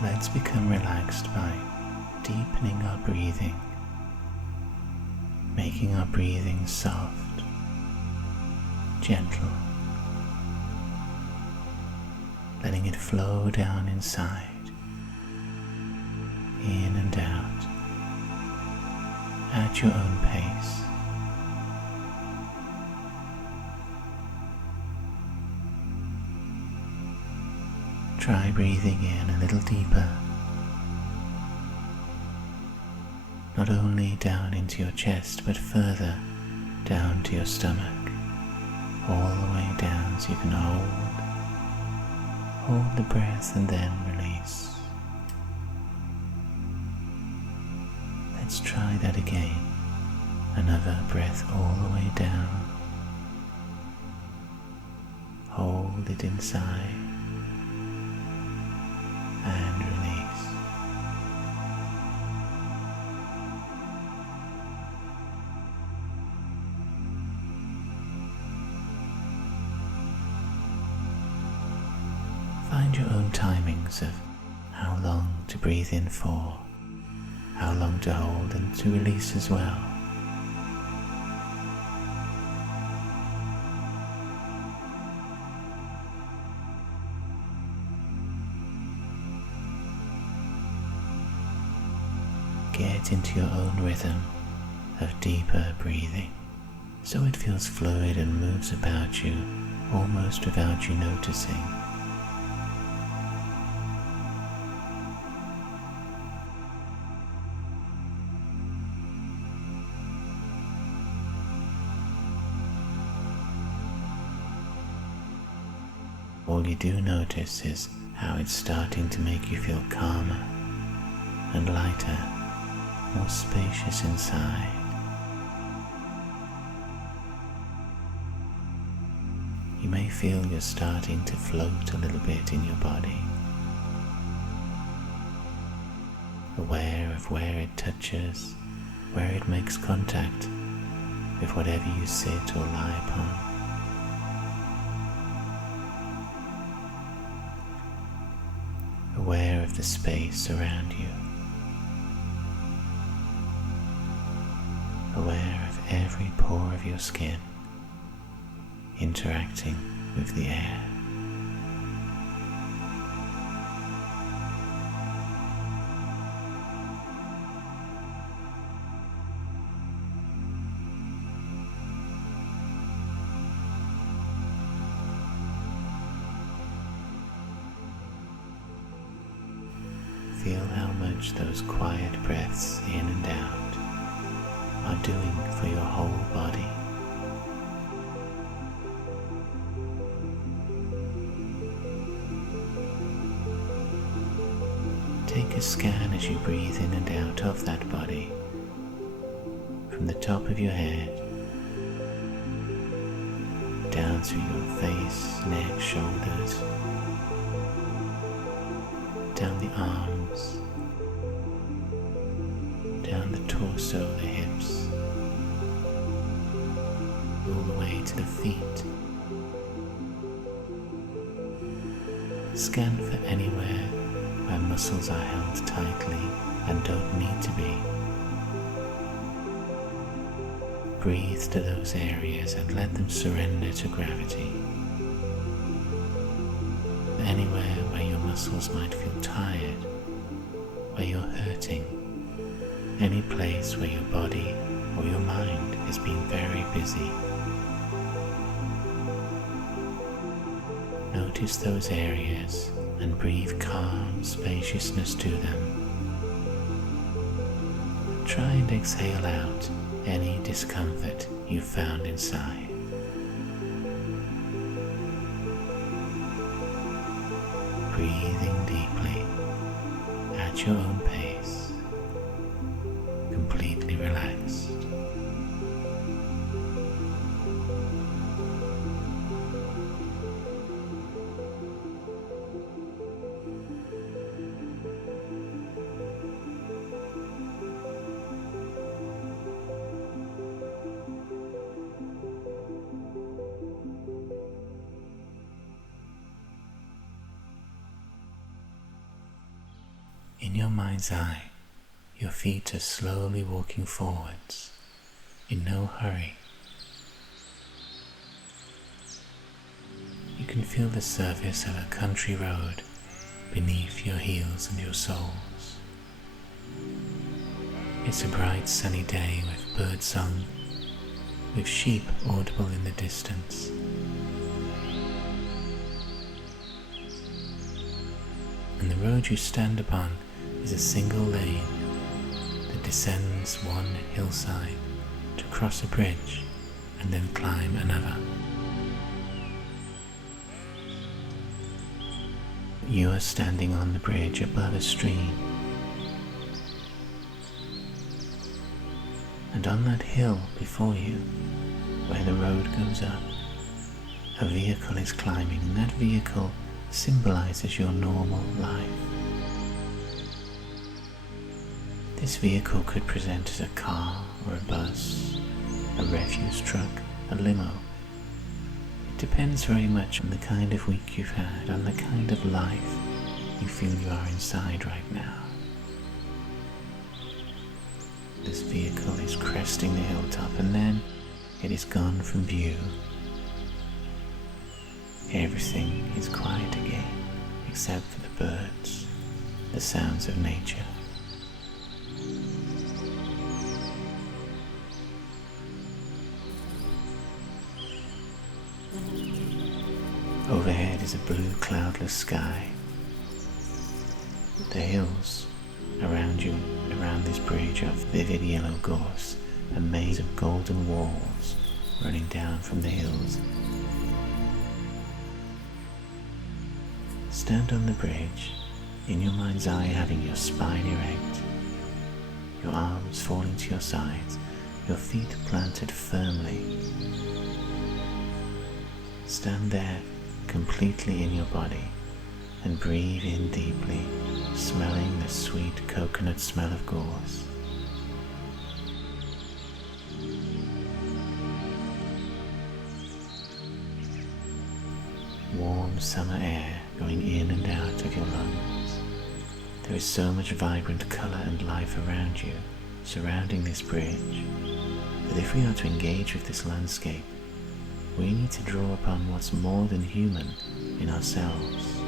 Let's become relaxed by deepening our breathing, making our breathing soft, gentle, letting it flow down inside, in and out, at your own pace. Try breathing in a little deeper, not only down into your chest, but further down to your stomach, all the way down so you can hold the breath and then release. Let's try that again. Another breath all the way down. Hold it inside and release. Find your own timings of how long to breathe in for, how long to hold and to release as well. Get into your own rhythm of deeper breathing, so it feels fluid and moves about you almost without you noticing. All you do notice is how it's starting to make you feel calmer and lighter, more spacious inside. You may feel you're starting to float a little bit in your body, aware of where it touches, where it makes contact with whatever you sit or lie upon. Aware of the space around you. Aware of every pore of your skin interacting with the air. Feel how much those quiet breaths in and out are doing for your whole body. Take a scan as you breathe in and out of that body, from the top of your head, down through your face, neck, shoulders, down the arms, down the torso, the hips, all the way to the feet. Scan for anywhere where muscles are held tightly and don't need to be. Breathe to those areas and let them surrender to gravity. Anywhere where your muscles might feel tired, where you're hurting, any place where your body or your mind is being very busy. Notice those areas and breathe calm spaciousness to them. Try and exhale out any discomfort you found inside. Breathing deeply at your own pace, completely relaxed. In your mind's eye, your feet are slowly walking forwards, in no hurry. You can feel the surface of a country road beneath your heels and your soles. It's a bright sunny day with birdsong, with sheep audible in the distance. And the road you stand upon is a single lane that descends one hillside to cross a bridge and then climb another. You are standing on the bridge above a stream, and on that hill before you, where the road goes up, a vehicle is climbing, and that vehicle symbolizes your normal life. This vehicle could present as a car or a bus, a refuse truck, a limo. It depends very much on the kind of week you've had, on the kind of life you feel you are inside right now. This vehicle is cresting the hilltop, and then it is gone from view. Everything is quiet again, except for the birds, the sounds of nature. Overhead is a blue, cloudless sky. The hills around you, around this bridge, are vivid yellow gorse, a maze of golden walls running down from the hills. Stand on the bridge, in your mind's eye having your spine erect, your arms falling to your sides, your feet planted firmly. Stand there completely in your body and breathe in deeply, smelling the sweet coconut smell of gorse. Warm summer air going in and out of your lungs. There is so much vibrant colour and life around you, surrounding this bridge, that if we are to engage with this landscape, we need to draw upon what's more than human in ourselves.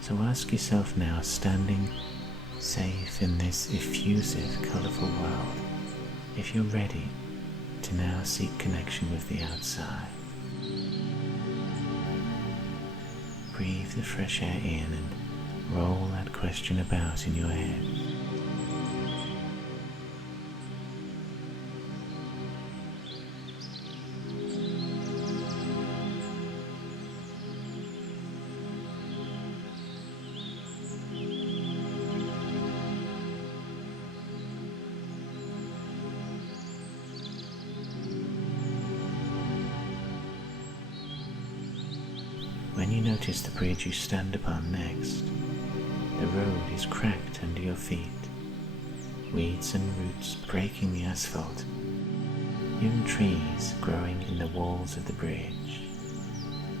So ask yourself now, standing safe in this effusive, colourful world, if you're ready to now seek connection with the outside. Breathe the fresh air in and roll that question about in your head. When you notice the bridge you stand upon next, the road is cracked under your feet, weeds and roots breaking the asphalt, young trees growing in the walls of the bridge.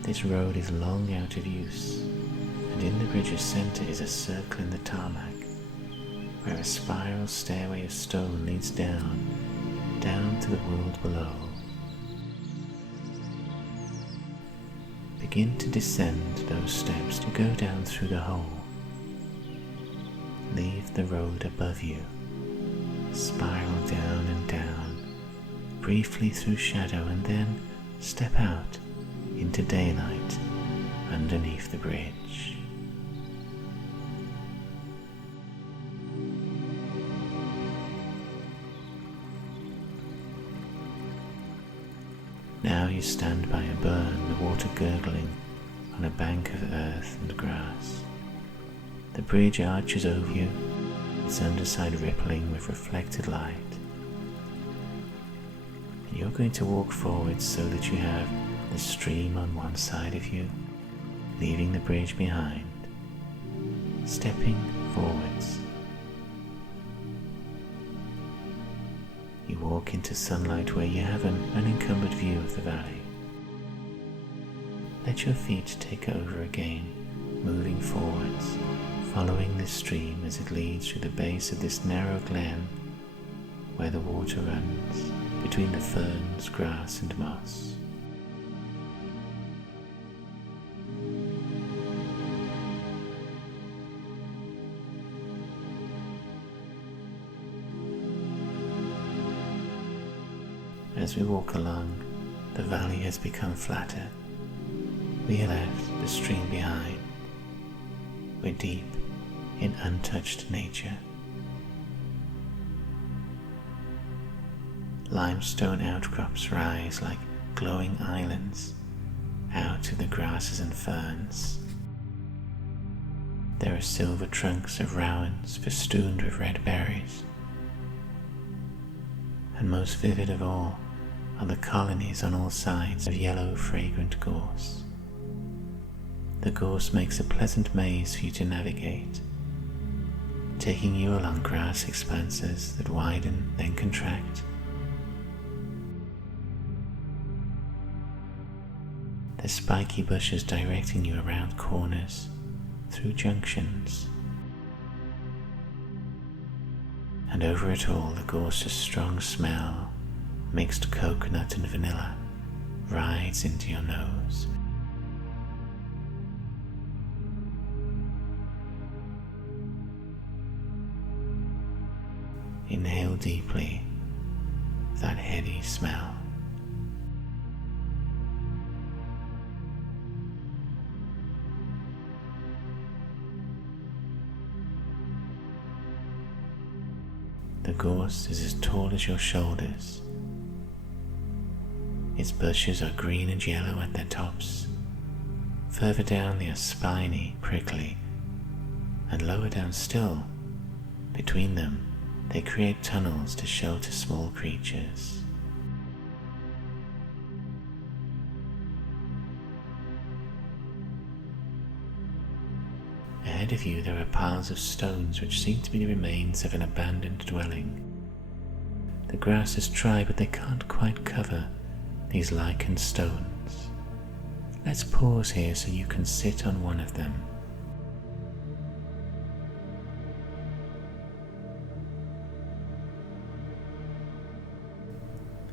This road is long out of use, and in the bridge's centre is a circle in the tarmac, where a spiral stairway of stone leads down to the world below. Begin to descend those steps to go down through the hole. Leave the road above you. Spiral down and down, briefly through shadow, and then step out into daylight underneath the bridge. Now you stand by a burn, the water gurgling on a bank of earth and grass. The bridge arches over you, its underside rippling with reflected light. And you're going to walk forwards so that you have the stream on one side of you, leaving the bridge behind, stepping forwards. You walk into sunlight where you have an unencumbered view of the valley. Let your feet take over again, moving forwards, following this stream as it leads through the base of this narrow glen where the water runs between the ferns, grass and moss. As we walk along, the valley has become flatter. We have left the stream behind. We're deep in untouched nature. Limestone outcrops rise like glowing islands out of the grasses and ferns. There are silver trunks of rowans festooned with red berries. And most vivid of all are the colonies on all sides of yellow, fragrant gorse. The gorse makes a pleasant maze for you to navigate, taking you along grass expanses that widen, then contract. There's spiky bushes directing you around corners, through junctions. And over it all, the gorse's strong smell, mixed coconut and vanilla, rides into your nose. Inhale deeply that heady smell. The gorse is as tall as your shoulders. Its bushes are green and yellow at their tops. Further down they are spiny, prickly, and lower down still, between them, they create tunnels to shelter small creatures. Ahead of you there are piles of stones which seem to be the remains of an abandoned dwelling. The grass is dry, but they can't quite cover these lichened stones. Let's pause here so you can sit on one of them.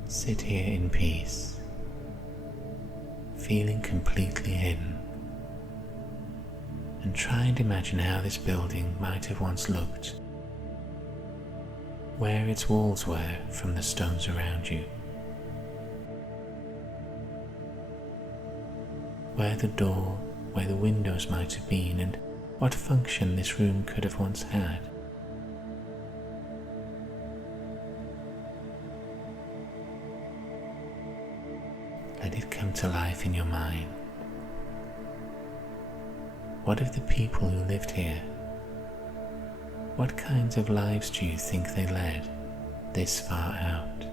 Sit here in peace, feeling completely hidden, and try and imagine how this building might have once looked, where its walls were from the stones around you, where the door, where the windows might have been, and what function this room could have once had. Let it come to life in your mind. What of the people who lived here? What kinds of lives do you think they led this far out?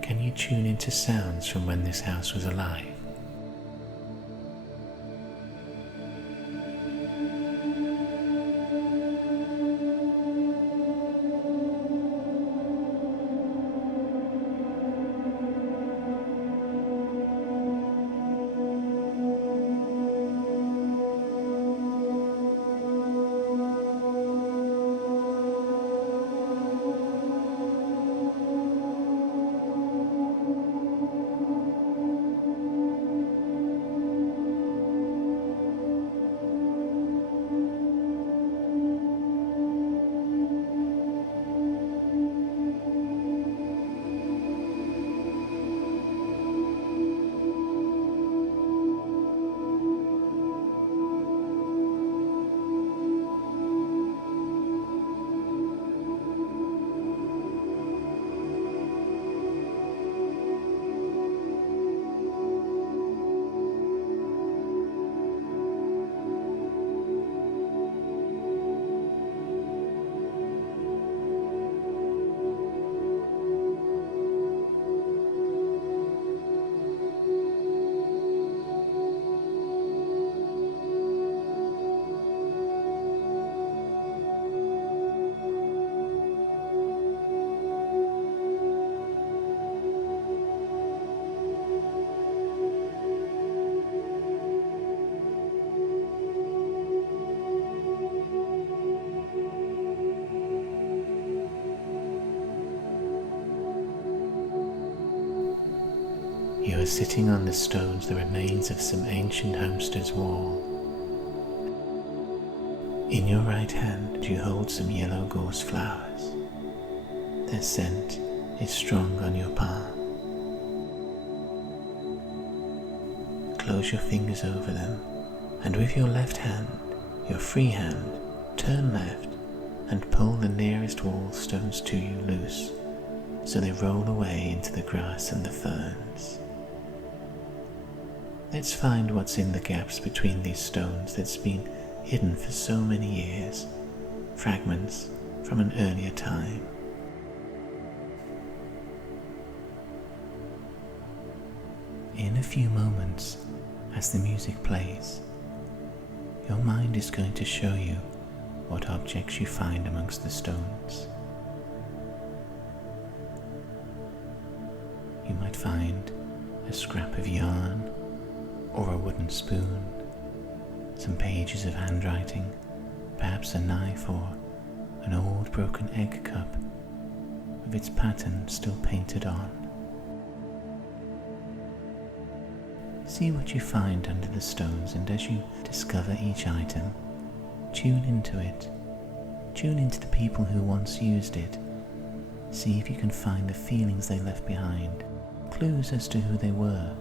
Can you tune into sounds from when this house was alive? You are sitting on the stones, the remains of some ancient homestead's wall. In your right hand you hold some yellow gorse flowers. Their scent is strong on your palm. Close your fingers over them, and with your left hand, your free hand, turn left and pull the nearest wall stones to you loose, so they roll away into the grass and the ferns. Let's find what's in the gaps between these stones that's been hidden for so many years, fragments from an earlier time. In a few moments, as the music plays, your mind is going to show you what objects you find amongst the stones. You might find a scrap of yarn or a wooden spoon, some pages of handwriting, perhaps a knife or an old broken egg cup with its pattern still painted on. See what you find under the stones, and as you discover each item, tune into it. Tune into the people who once used it. See if you can find the feelings they left behind, clues as to who they were,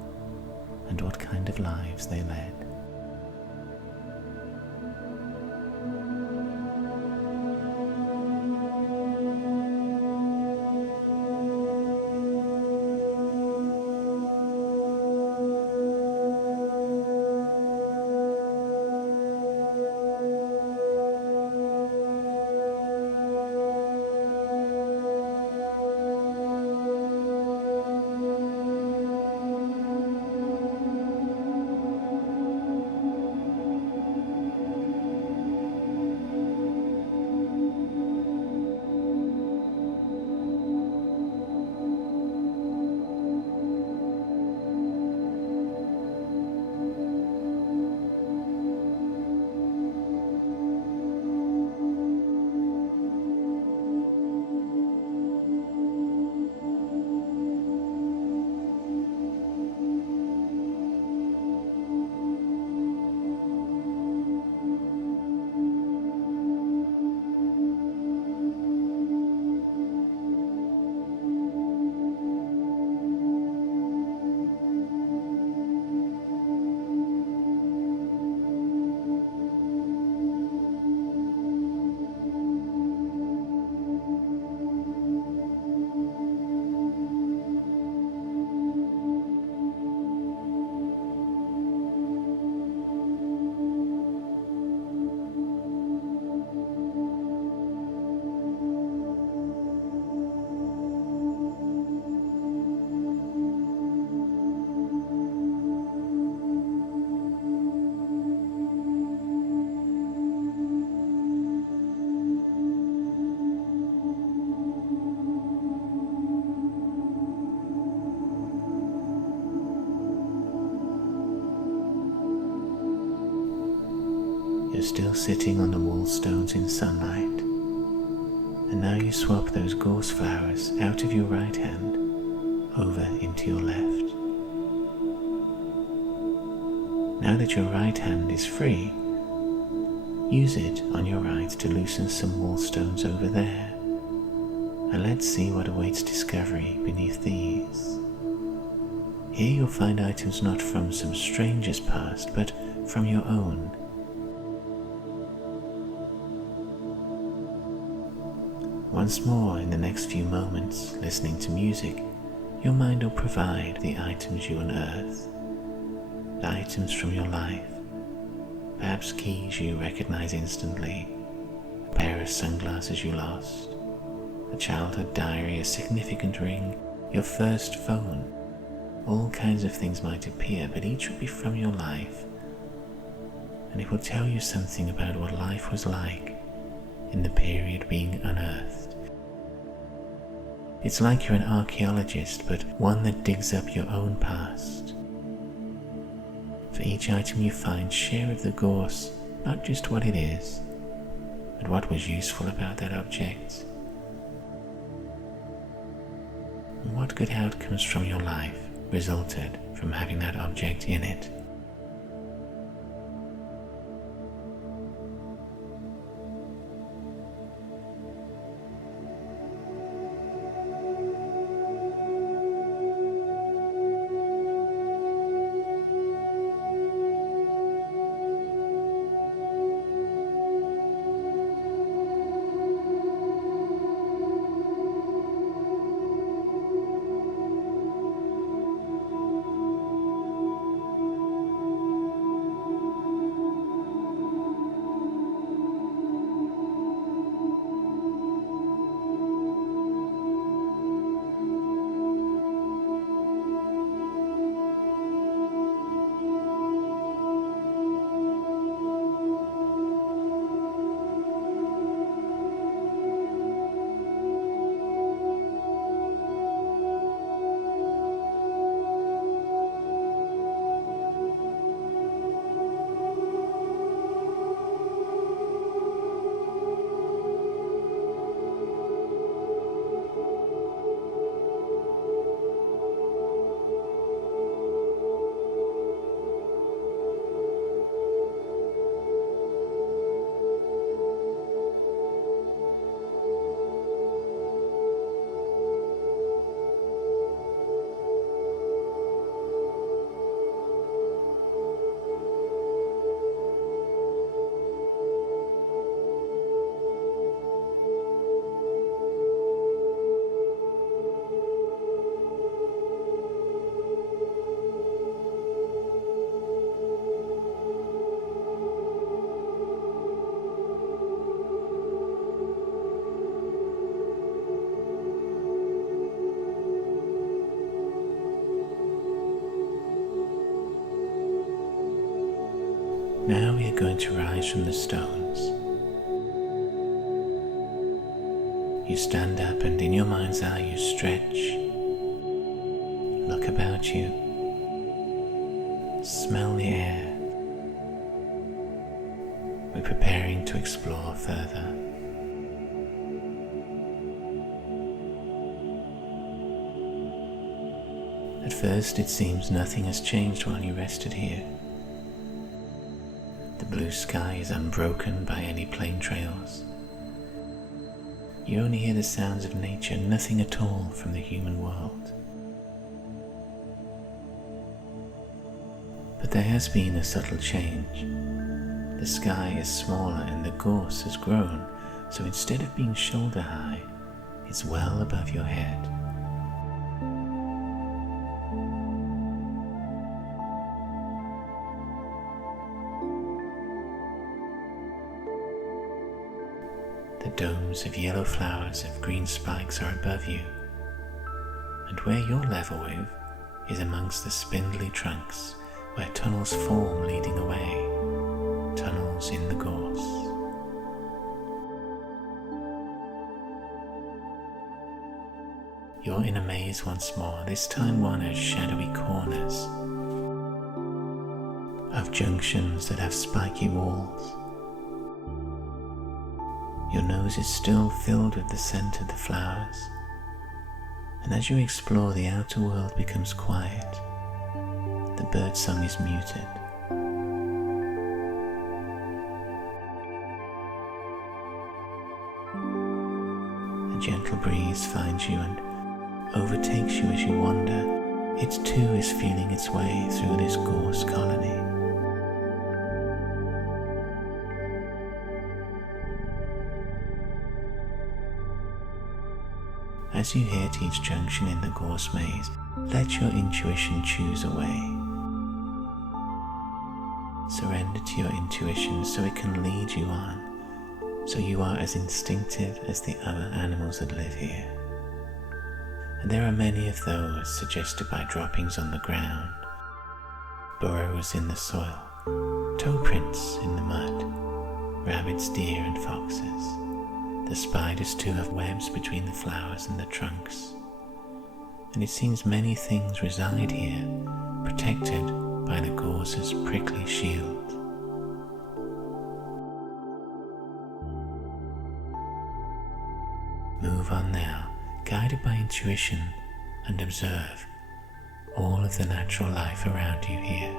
and what kind of lives they led. You're still sitting on the wall stones in sunlight, and now you swap those gorse flowers out of your right hand over into your left. Now that your right hand is free, use it on your right to loosen some wall stones over there, and let's see what awaits discovery beneath these. Here you'll find items not from some stranger's past, but from your own. Once more, in the next few moments, listening to music, your mind will provide the items you unearth, the items from your life, perhaps keys you recognize instantly, a pair of sunglasses you lost, a childhood diary, a significant ring, your first phone. All kinds of things might appear, but each will be from your life, and it will tell you something about what life was like in the period being unearthed. It's like you're an archaeologist, but one that digs up your own past. For each item you find, share with the gorse not just what it is, but what was useful about that object, and what good outcomes from your life resulted from having that object in it. Now we are going to rise from the stones. You stand up and in your mind's eye you stretch, look about you, smell the air. We're preparing to explore further. At first it seems nothing has changed while you rested here. The blue sky is unbroken by any plane trails. You only hear the sounds of nature, nothing at all from the human world. But there has been a subtle change. The sky is smaller and the gorse has grown, so instead of being shoulder high, it's well above your head. The domes of yellow flowers of green spikes are above you, and where you're level with is amongst the spindly trunks where tunnels form leading away, tunnels in the gorse. You're in a maze once more, this time one of shadowy corners, of junctions that have spiky walls. Your nose is still filled with the scent of the flowers, and as you explore, the outer world becomes quiet. The birdsong is muted. A gentle breeze finds you and overtakes you as you wander. It too is feeling its way through this gorse colony. As you hit each junction in the gorse maze, let your intuition choose a way. Surrender to your intuition so it can lead you on, so you are as instinctive as the other animals that live here. And there are many of those suggested by droppings on the ground, burrows in the soil, toe prints in the mud, rabbits, deer and foxes. The spiders too have webs between the flowers and the trunks, and it seems many things reside here, protected by the gorse's prickly shield. Move on now, guided by intuition, and observe all of the natural life around you here.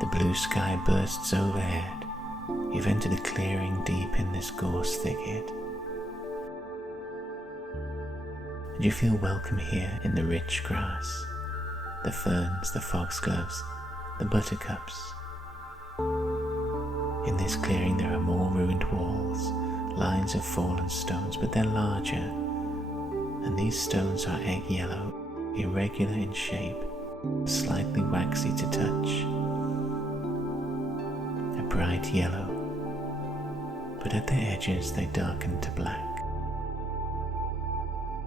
The blue sky bursts overhead. You've entered a clearing deep in this gorse thicket. And you feel welcome here in the rich grass, the ferns, the foxgloves, the buttercups. In this clearing there are more ruined walls, lines of fallen stones, but they're larger. And these stones are egg yellow, irregular in shape, slightly waxy to touch. Bright yellow, but at their edges they darken to black.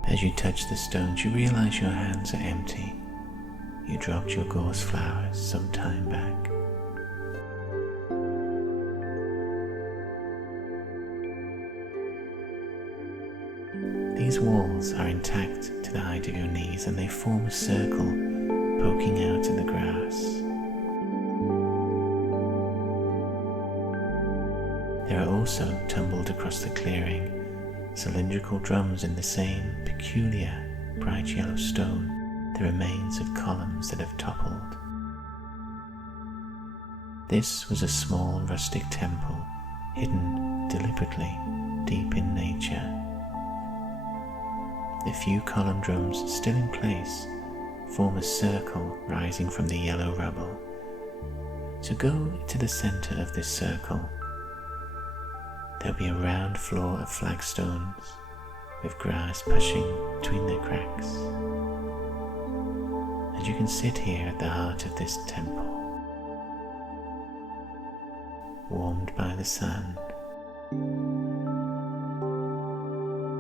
As you touch the stones, you realize your hands are empty. You dropped your gorse flowers some time back. These walls are intact to the height of your knees, and they form a circle poking out in the grass. There are also, tumbled across the clearing, cylindrical drums in the same peculiar bright yellow stone, the remains of columns that have toppled. This was a small rustic temple, hidden deliberately deep in nature. The few column drums still in place form a circle rising from the yellow rubble. So go to the center of this circle. There'll be a round floor of flagstones with grass pushing between their cracks. And you can sit here at the heart of this temple, warmed by the sun.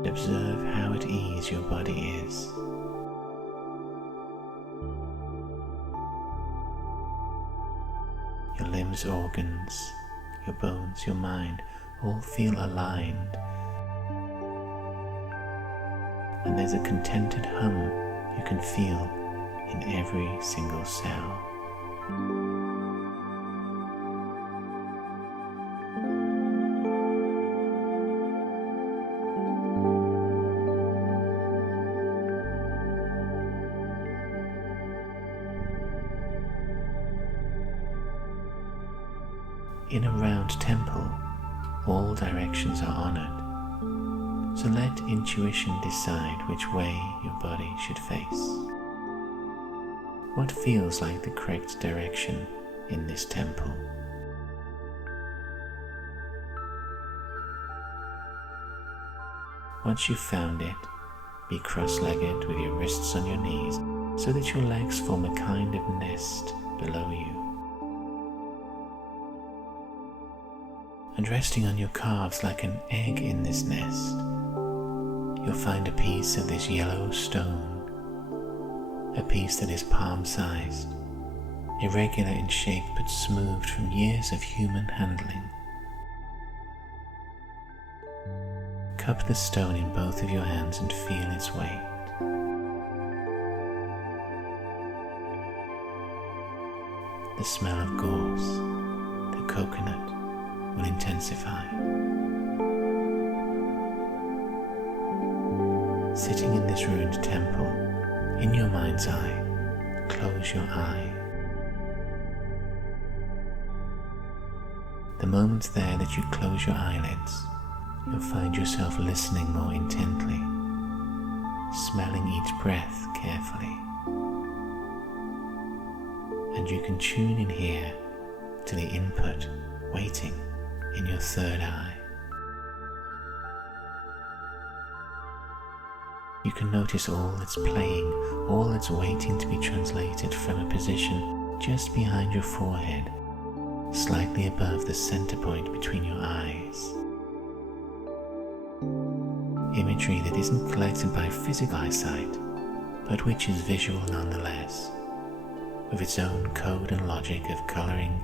Observe how at ease your body is. Your limbs, organs, your bones, your mind all feel aligned, and there's a contented hum you can feel in every single cell. In a round temple, all directions are honored, so let intuition decide which way your body should face. What feels like the correct direction in this temple? Once you've found it, be cross-legged with your wrists on your knees so that your legs form a kind of nest below you. And resting on your calves like an egg in this nest, you'll find a piece of this yellow stone, a piece that is palm-sized, irregular in shape but smoothed from years of human handling. Cup the stone in both of your hands and feel its weight. The smell of gorse, the coconut, will intensify. Sitting in this ruined temple, in your mind's eye, close your eye. The moment there that you close your eyelids, you'll find yourself listening more intently, smelling each breath carefully. And you can tune in here to the input waiting in your third eye. You can notice all that's playing, all that's waiting to be translated from a position just behind your forehead, slightly above the center point between your eyes. Imagery that isn't collected by physical eyesight, but which is visual nonetheless, with its own code and logic of colouring,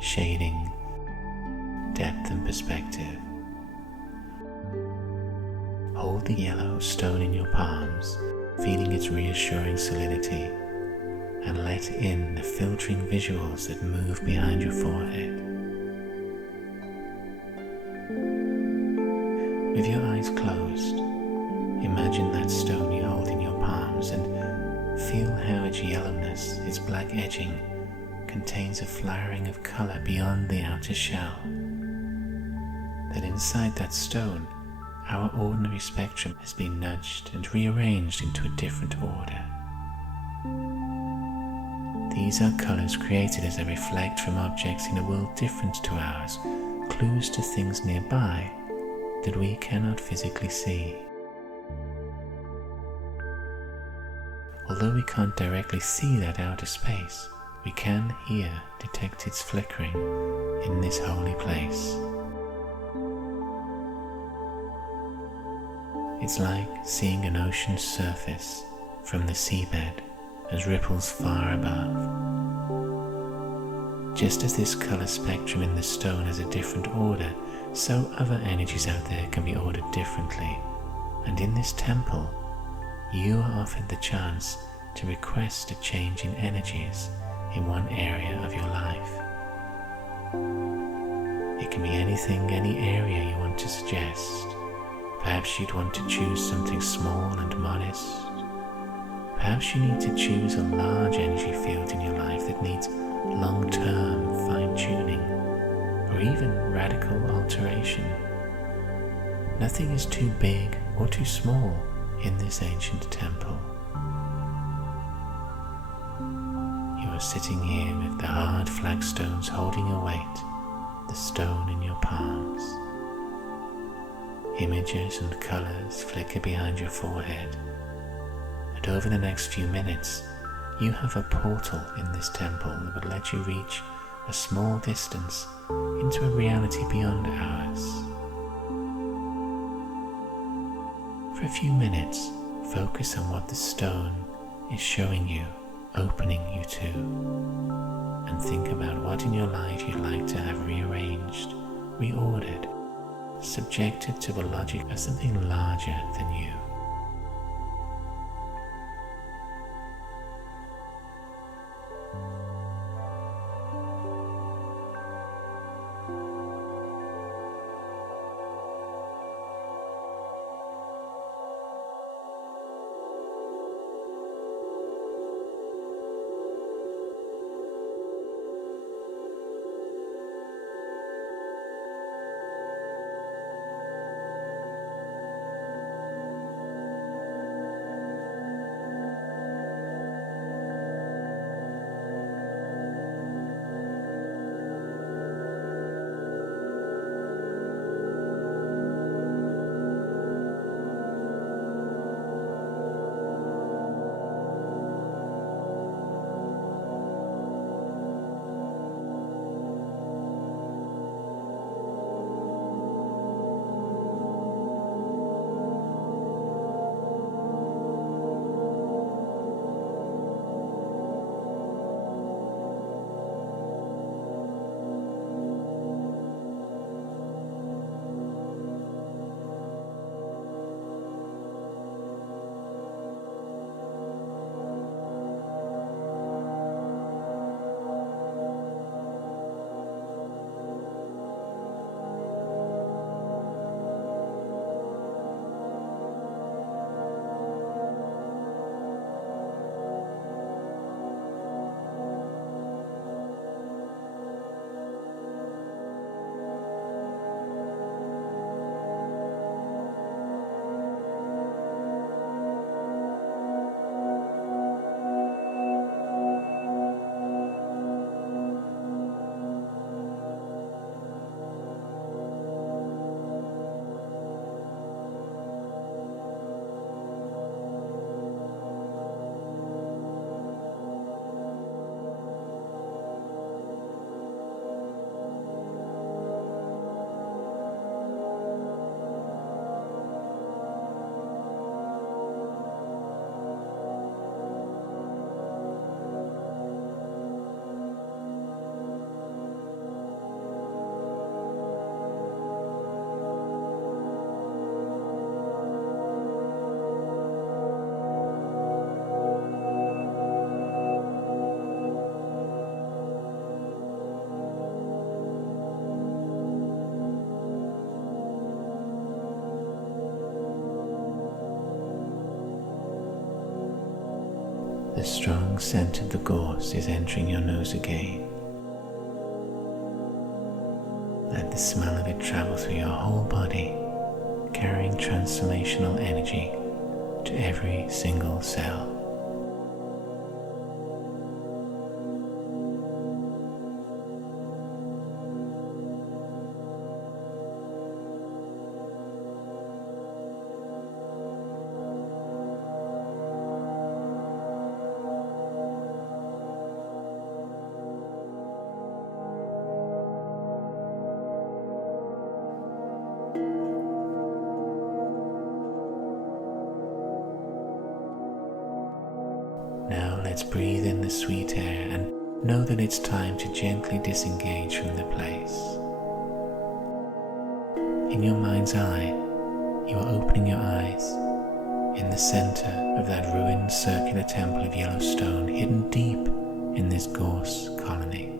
shading, depth and perspective. Hold the yellow stone in your palms, feeling its reassuring solidity, and let in the filtering visuals that move behind your forehead. With your eyes closed, imagine that stone you hold in your palms and feel how its yellowness, its black edging, contains a flowering of colour beyond the outer shell. That inside that stone, our ordinary spectrum has been nudged and rearranged into a different order. These are colours created as they reflect from objects in a world different to ours, clues to things nearby that we cannot physically see. Although we can't directly see that outer space, we can here detect its flickering in this holy place. It's like seeing an ocean's surface from the seabed as ripples far above. Just as this colour spectrum in the stone has a different order, so other energies out there can be ordered differently. And in this temple, you are offered the chance to request a change in energies in one area of your life. It can be anything, any area you want to suggest. Perhaps you'd want to choose something small and modest. Perhaps you need to choose a large energy field in your life that needs long-term fine-tuning or even radical alteration. Nothing is too big or too small in this ancient temple. You are sitting here with the hard flagstones holding your weight, the stone in your palms. Images and colours flicker behind your forehead, and over the next few minutes you have a portal in this temple that would let you reach a small distance into a reality beyond ours. For a few minutes, focus on what the stone is showing you, opening you to, and think about what in your life you'd like to have rearranged, reordered, subjected to the logic of something larger than you. The strong scent of the gorse is entering your nose again. Let the smell of it travel through your whole body, carrying transformational energy to every single cell. Now let's breathe in the sweet air and know that it's time to gently disengage from the place. In your mind's eye, you are opening your eyes in the center of that ruined circular temple of yellow stone hidden deep in this gorse colony.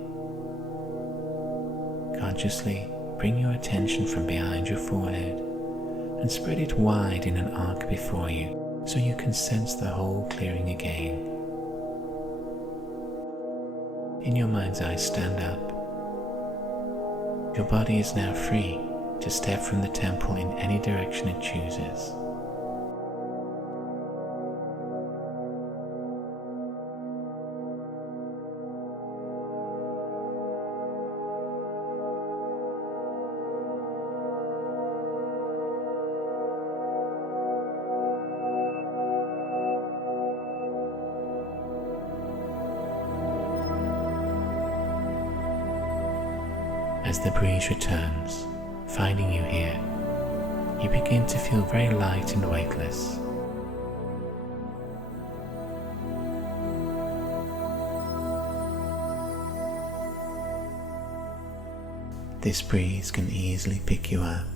Consciously bring your attention from behind your forehead and spread it wide in an arc before you so you can sense the whole clearing again. In your mind's eye, stand up. Your body is now free to step from the temple in any direction it chooses. As the breeze returns, finding you here, you begin to feel very light and weightless. This breeze can easily pick you up.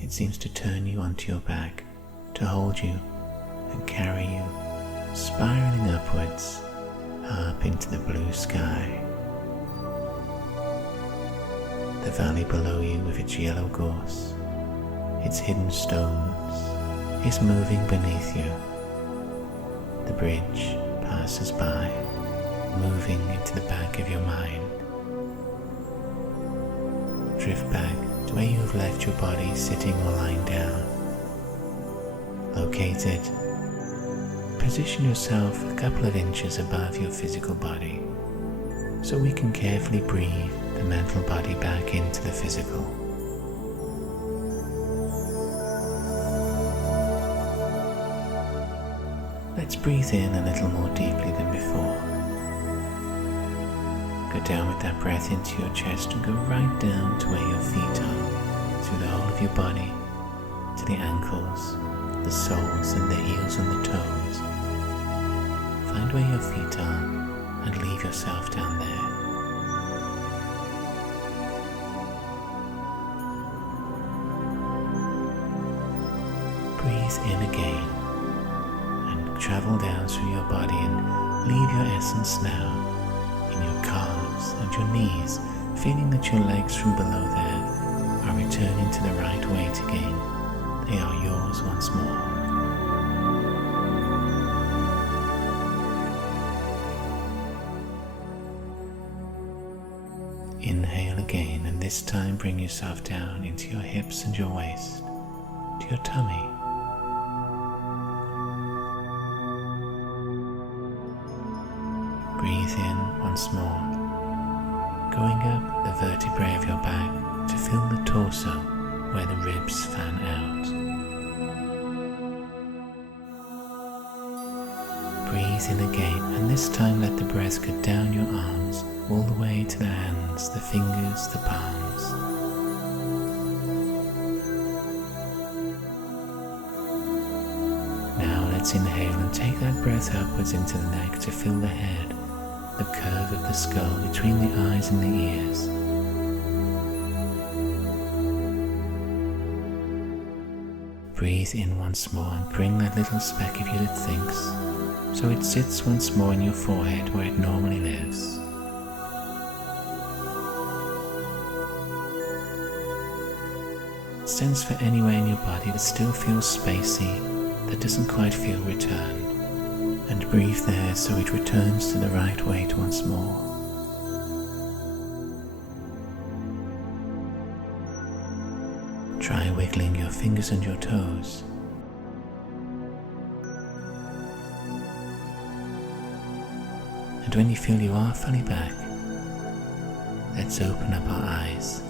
It seems to turn you onto your back, to hold you and carry you, spiraling upwards, up into the blue sky. The valley below you with its yellow gorse, its hidden stones, is moving beneath you. The bridge passes by, moving into the back of your mind. Drift back to where you have left your body sitting or lying down. Locate it. Position yourself a couple of inches above your physical body so we can carefully breathe the mental body back into the physical. Let's breathe in a little more deeply than before. Go down with that breath into your chest and go right down to where your feet are, through the whole of your body, to the ankles, the soles and the heels and the toes. Find where your feet are and leave yourself down there. Breathe in again and travel down through your body and leave your essence now in your calves and your knees, feeling that your legs from below there are returning to the right weight again. They are yours once more. Inhale again, and this time bring yourself down into your hips and your waist, to your tummy. Breathe in once more, going up the vertebrae of your back to fill the torso where the ribs fan out. Breathe in again, and this time let the breath go down your arms all the way to the hands, the fingers, the palms. Now let's inhale and take that breath upwards into the neck to fill the head, the curve of the skull between the eyes and the ears. Breathe in once more and bring that little speck of you that thinks, so it sits once more in your forehead where it normally lives. Sense for anywhere in your body that still feels spacey, that doesn't quite feel returned, and Breathe there so it returns to the right weight once more. Try wiggling your fingers and your toes. And when you feel you are fully back, let's open up our eyes.